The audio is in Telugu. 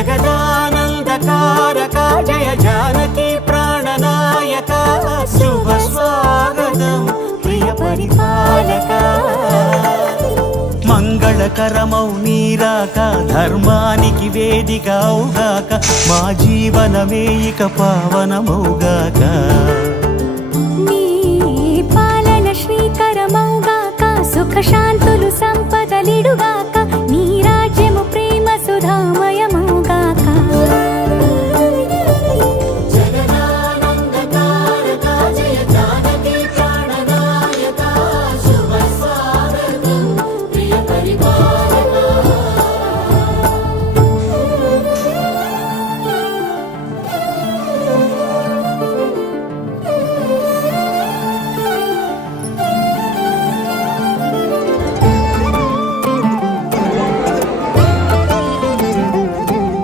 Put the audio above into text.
జగదానందకారక జయ జానకి ప్రాణనాయక శుభ స్వాగతం ప్రియ పరిపాలక మంగళకరమౌ నీరాక ధర్మానికి వేదిక అవుగాక మా జీవనమే ఇక పావనమౌగాక నీ పాలన శ్రీకరమౌగాక సుఖ శాంతి